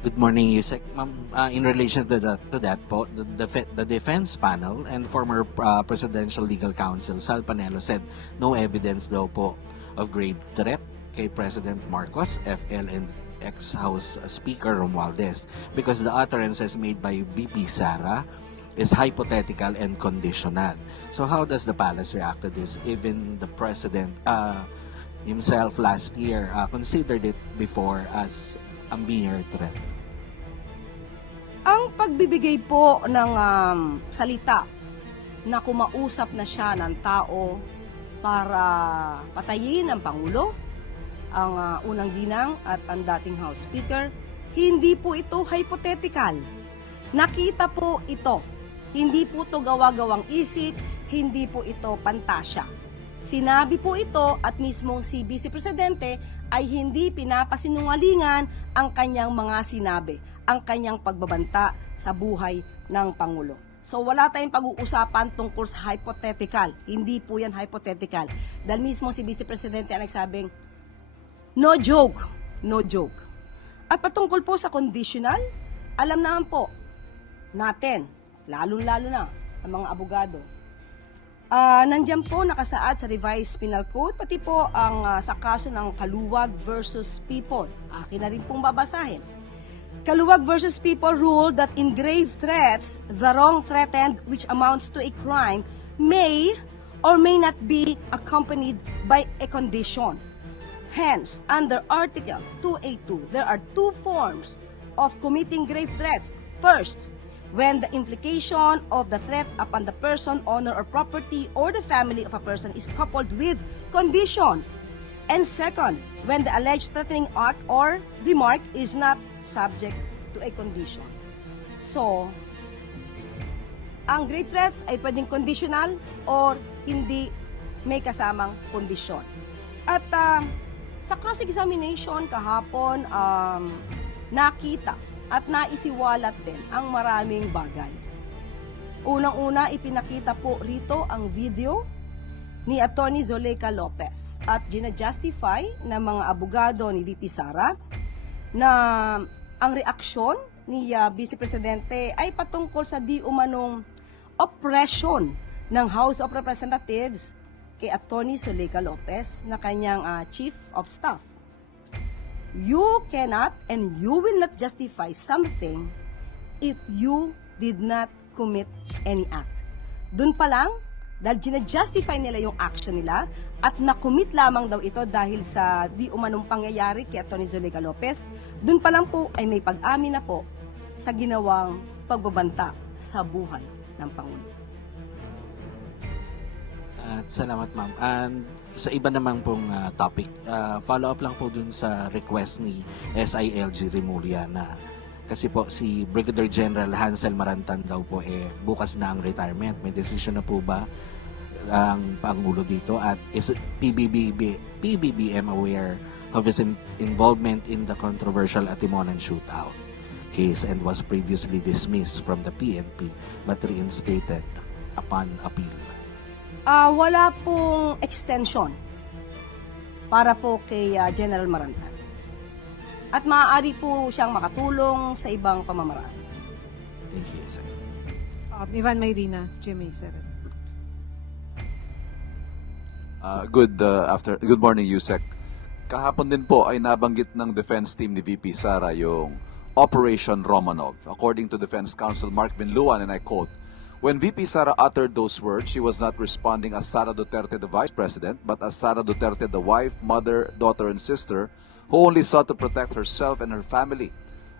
Good morning, Yusek. Ma'am, in relation to that po, the defense panel and former Presidential Legal Counsel Sal Panelo said no evidence daw po of grave threat kay President Marcos, FL, and ex-House Speaker Romualdez because the utterances made by VP Sara is hypothetical and conditional. So how does the palace react to this? Even the President himself last year considered it before as a mere threat. Ang pagbibigay po ng salita na kumausap na siya ng tao para patayin ang Pangulo, ang unang ginang at ang dating House Speaker, hindi po ito hypothetical. Nakita po ito. Hindi po ito gawa-gawang isip, hindi po ito pantasya. Sinabi po ito at mismong si Vice Presidente ay hindi pinapasinungalingan ang kanyang mga sinabi, ang kanyang pagbabanta sa buhay ng Pangulo. So wala tayong pag-uusapan tungkol sa hypothetical. Hindi po yan hypothetical. Dahil mismo si Vice Presidente ang nagsabing, no joke, no joke. At patungkol po sa conditional, alam naman po natin, lalong-lalo na ang mga abogado, nandiyan po nakasaad sa revised penal code, pati po ang sa kaso ng Kaluwag versus People. Akin na rin pong babasahin. Kaluwag versus People ruled that in grave threats, the wrong threatened which amounts to a crime may or may not be accompanied by a condition. Hence, under Article 282, there are two forms of committing grave threats. First, when the implication of the threat upon the person, honor, or property, or the family of a person is coupled with condition. And second, when the alleged threatening act or remark is not subject to a condition. So, ang grave threats ay pwedeng conditional or hindi may kasamang kondisyon. At sa cross-examination kahapon, nakita at naisiwalat din ang maraming bagay. Unang-una, ipinakita po rito ang video ni Atty. Zoleika Lopez at gina-justify ng mga abogado ni VP Sara na ang reaksyon ni Vice Presidente ay patungkol sa di umanong oppression ng House of Representatives kay Atty. Zoleika Lopez na kanyang Chief of Staff. You cannot and you will not justify something if you did not commit any act. Doon pa lang, dahil gina-justify nila yung action nila at na-commit lamang daw ito dahil sa di umanong pangyayari kay Atty. Zoleika Lopez, doon pa lang po ay may pag-amin na po sa ginawang pagbabanta sa buhay ng Pangulo. At salamat, ma'am. And sa iba namang pong topic, follow up lang po dun sa request ni SILG Remulla na kasi po si Brigadier General Hansel Marantan daw po bukas na ang retirement. May decision na po ba ang Pangulo dito? At is PBBM aware of his involvement in the controversial Atimonan shootout case and was previously dismissed from the PNP but reinstated upon appeal? Wala pong extension para po kay General Marantan. At maaari po siyang makatulong sa ibang pamamaraan. Thank you, sir. Ivan Mayrina, GMA 7. Good morning, Yusek. Kahapon din po ay nabanggit ng defense team ni VP Sara yung Operation Romanov. According to Defense Counsel Mark Vinluan, and I quote, "When VP Sara uttered those words, she was not responding as Sara Duterte, the Vice President, but as Sara Duterte, the wife, mother, daughter, and sister, who only sought to protect herself and her family.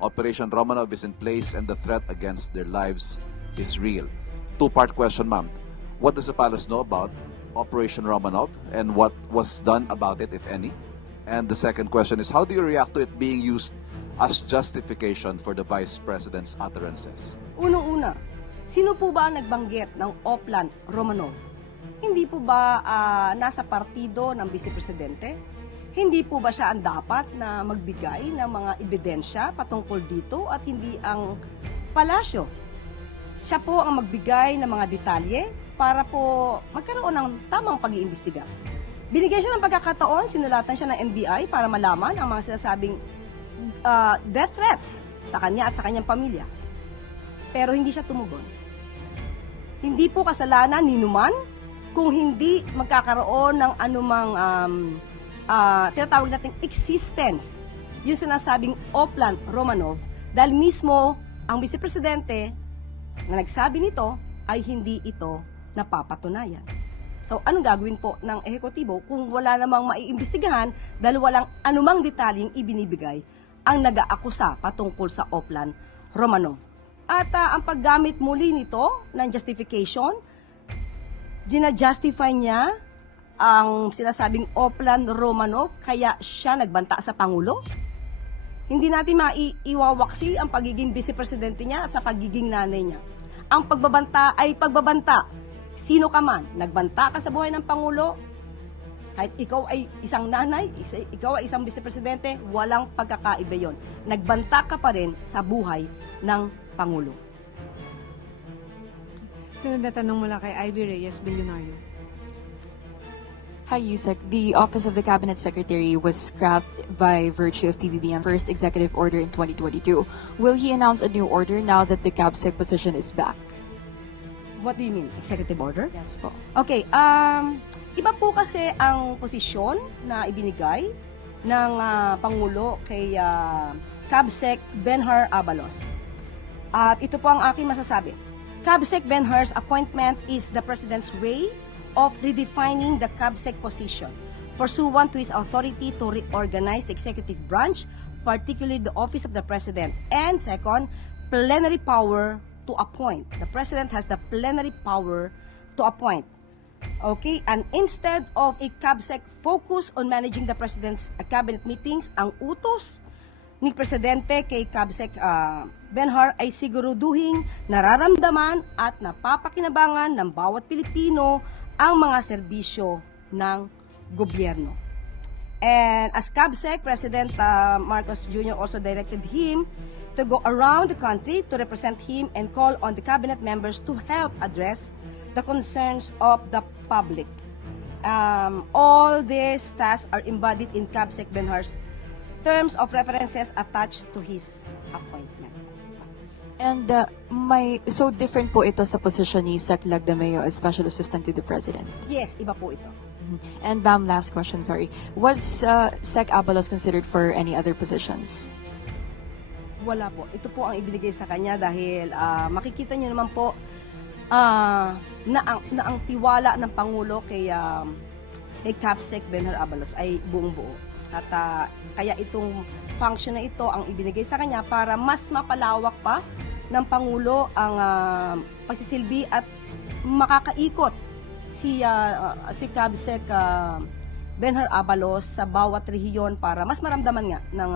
Operation Romanov is in place and the threat against their lives is real." Two-part question, ma'am. What does the palace know about Operation Romanov and what was done about it, if any? And the second question is, how do you react to it being used as justification for the Vice President's utterances? Unang-una, sino po ba ang nagbanggit ng Oplan Romanov? Hindi po ba nasa partido ng Vice Presidente? Hindi po ba siya ang dapat na magbigay ng mga ebidensya patungkol dito at hindi ang palasyo? Siya po ang magbigay ng mga detalye para po magkaroon ng tamang pag-iimbestiga. Binigyan siya ng pagkakataon, sinulatan siya ng NBI para malaman ang mga sinasabing death threats sa kanya at sa kanyang pamilya. Pero hindi siya tumugon. Hindi po kasalanan ni Numan kung hindi magkakaroon ng anumang tinatawag nating existence, yung sinasabing Oplan Romanov, dahil mismo ang Vice Presidente na nagsabi nito ay hindi ito napapatunayan. So, anong gagawin po ng ehekutibo kung wala namang maiimbestigahan dahil walang anumang detalyeng ibinibigay ang nag-aakusa patungkol sa Oplan Romanov? At ang paggamit muli nito ng justification, gina-justify niya ang sinasabing Oplan Romanov kaya siya nagbanta sa Pangulo. Hindi natin maiiwawaksi ang pagiging vice presidente niya at sa pagiging nanay niya. Ang pagbabanta ay pagbabanta. Sino ka man, nagbanta ka sa buhay ng Pangulo, kahit ikaw ay isang nanay, ikaw ay isang vice presidente, walang pagkakaiba yon. Nagbanta ka pa rin sa buhay ng Pangulo. Sunod na tanong mula kay Ivy Reyes, Bilyonaryo. Hi, Yusek. The Office of the Cabinet Secretary was scrapped by virtue of PBBM first executive order in 2022. Will he announce a new order now that the CabSec position is back? What do you mean? Executive order? Yes po. Okay, iba po kasi ang posisyon na ibinigay ng Pangulo kay CabSec Benhar Abalos. At ito po ang aking masasabi. CabSec Benhar's appointment is the President's way of redefining the CabSec position, pursuant to his authority to reorganize the executive branch, particularly the Office of the President. And second, plenary power to appoint. The President has the plenary power to appoint. Okay, and instead of a CabSec focus on managing the President's cabinet meetings, ang utos ni Presidente kay CabSec Benhar ay siguruduhing nararamdaman at napapakinabangan ng bawat Pilipino ang mga serbisyo ng gobyerno. And as CabSec, President Marcos Jr. also directed him to go around the country to represent him and call on the cabinet members to help address the concerns of the public. All these tasks are embodied in CabSec Benhar's terms of references attached to his appointment. And so different po ito sa position ni Sec Lagdameo as Special Assistant to the President. Yes, iba po ito. And Bam, last question, sorry. Was Sec Abalos considered for any other positions? Wala po. Ito po ang ibinigay sa kanya dahil makikita niyo naman po na ang tiwala ng Pangulo kay CabSec Benhar Abalos ay buong-buo. At kaya itong function na ito ang ibinigay sa kanya para mas mapalawak pa ng Pangulo ang pagsisilbi at makakaikot si CabSec Benhar Abalos sa bawat rehiyon para mas maramdaman nga ng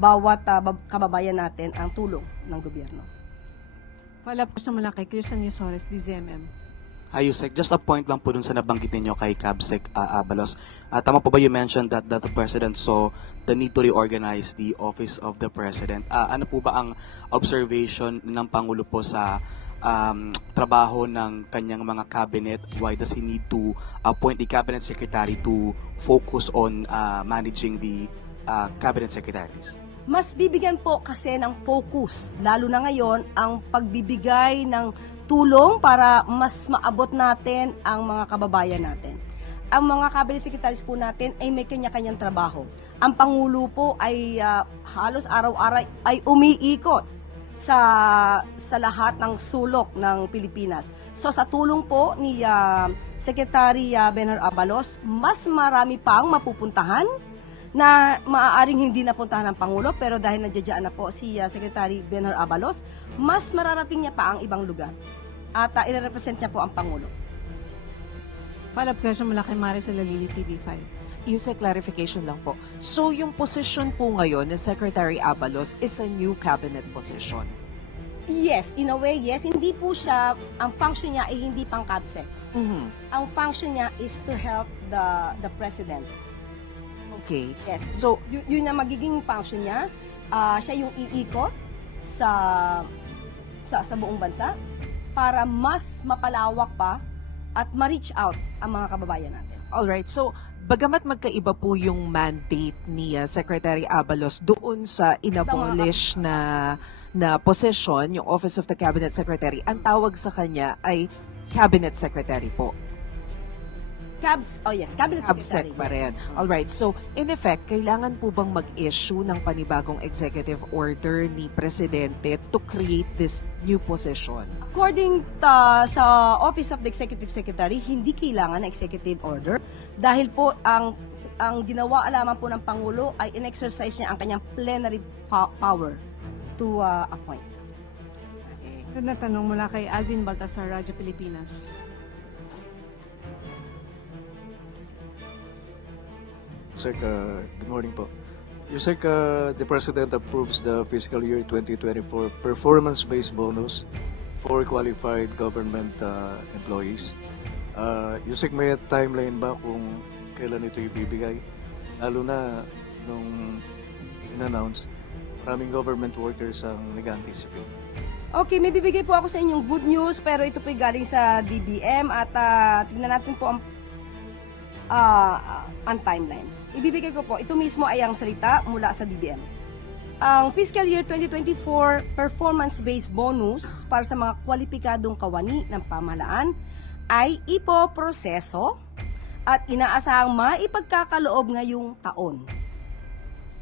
bawat kababayan natin ang tulong ng gobyerno. Follow-up sa mula kay Christian Yusores, DZMM. Hi, Yusek. Just a point lang po dun sa nabanggit ninyo kay CabSec Abalos. Tama po ba you mentioned that the President saw the need to reorganize the Office of the President? Ano po ba ang observation ng Pangulo po sa trabaho ng kanyang mga cabinet? Why does he need to appoint the Cabinet Secretary to focus on managing the Cabinet Secretaries? Mas bibigyan po kasi ng focus, lalo na ngayon, ang pagbibigay ng tulong para mas maabot natin ang mga kababayan natin. Ang mga cabinet secretaries po natin ay may kanya-kanyang trabaho. Ang Pangulo po ay halos araw-araw ay umiikot sa lahat ng sulok ng Pilipinas. So sa tulong po ni Secretary Benhar Abalos, mas marami pang mapupuntahan na maaaring hindi napuntahan ng Pangulo, pero dahil nandiyan na po si Secretary Benhar Abalos, mas mararating niya pa ang ibang lugar. At i-represent niya po ang Pangulo. Follow-up question mula kay Maricel Lalili, TV5. Yung clarification lang po. So, yung position po ngayon ni Secretary Abalos is a new cabinet position. Yes, in a way, yes. Hindi po siya, ang function niya ay hindi pang CabSec. Ang function niya is to help the President. Okay. Yes. So, Yun ang magiging function niya. Siya yung iikot sa buong bansa para mas mapalawak pa at ma-reach out ang mga kababayan natin. alright. So, bagamat magkaiba po yung mandate ni Secretary Abalos doon sa inabolish na position, yung Office of the Cabinet Secretary, ang tawag sa kanya ay Cabinet Secretary po. Cabinet Absec Secretary. pa rin. Alright, so in effect, kailangan po bang mag-issue ng panibagong executive order ni Presidente to create this new position? According sa Office of the Executive Secretary, hindi kailangan ng executive order dahil po ang ginawa lamang po ng Pangulo ay in-exercise niya ang kanyang plenary power to appoint. Ito na tanong mula kay Alvin Baltasar, Radyo Pilipinas. Sir, good morning po. Sir, the President approves the fiscal year 2024 performance-based bonus for qualified government employees. Yusek, may timeline ba kung kailan ito ibibigay? Lalo na nung in-announce, maraming government workers ang nag-anticipate. Okay, may bibigay po ako sa inyong good news pero ito po'y galing sa DBM at tingnan natin po ang timeline. Ibibigay ko po, ito mismo ay ang salita mula sa DBM. Ang fiscal year 2024 performance-based bonus para sa mga kwalipikadong kawani ng pamahalaan ay ipoproseso at inaasahang maipagkakaloob ngayong taon.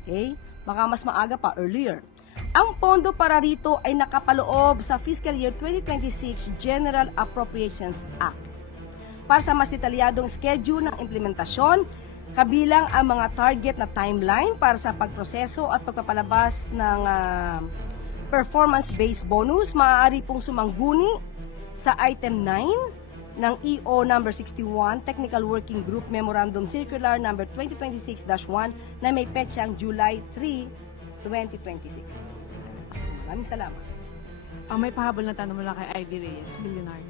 Okay? Baka mas maaga pa, earlier. Ang pondo para rito ay nakapaloob sa fiscal year 2026 General Appropriations Act para sa mas detalyadong schedule ng implementasyon, kabilang ang mga target na timeline para sa pagproseso at pagpapalabas ng performance-based bonus. Maaari pong sumangguni sa item 9 ng EO number 61, Technical Working Group Memorandum Circular number 2026-1 na may petsang July 3, 2026. Maraming salamat. May pahabol na tanong mula kay Ivy Reyes, Billionaire.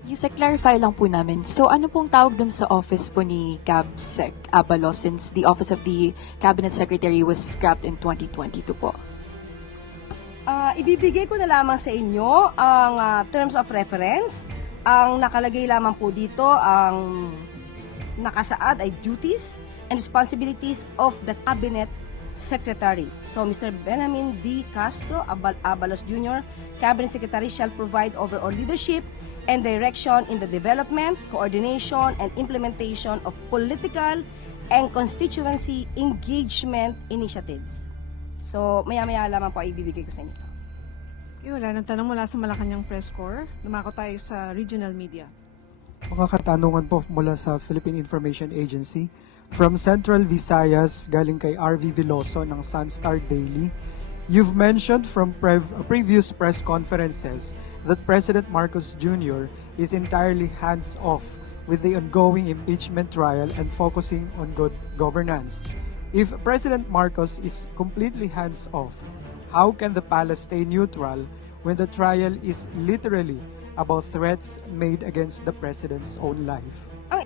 Yusek, clarify lang po namin. So ano pong tawag dun sa office po ni CabSec Abalos since the Office of the Cabinet Secretary was scrapped in 2022 po? Ibibigay ko na lamang sa inyo ang terms of reference. Ang nakalagay lamang po dito, ang nakasaad ay duties and responsibilities of the Cabinet Secretary. So, Mr. Benjamin D. Castro Abalos Jr., Cabinet Secretary, shall provide overall leadership and direction in the development, coordination, and implementation of political and constituency engagement initiatives. So, maya-maya lamang po ay ibibigay ko sa inyo. Okay, wala nang tanong mula sa Malacanang Press Corps. Lumako tayo sa regional media. Mga katanungan po mula sa Philippine Information Agency. From Central Visayas, galing kay RV Veloso ng Sunstar Daily. You've mentioned from previous press conferences that President Marcos Jr. is entirely hands-off with the ongoing impeachment trial and focusing on good governance. If President Marcos is completely hands-off, how can the palace stay neutral when the trial is literally about threats made against the president's own life?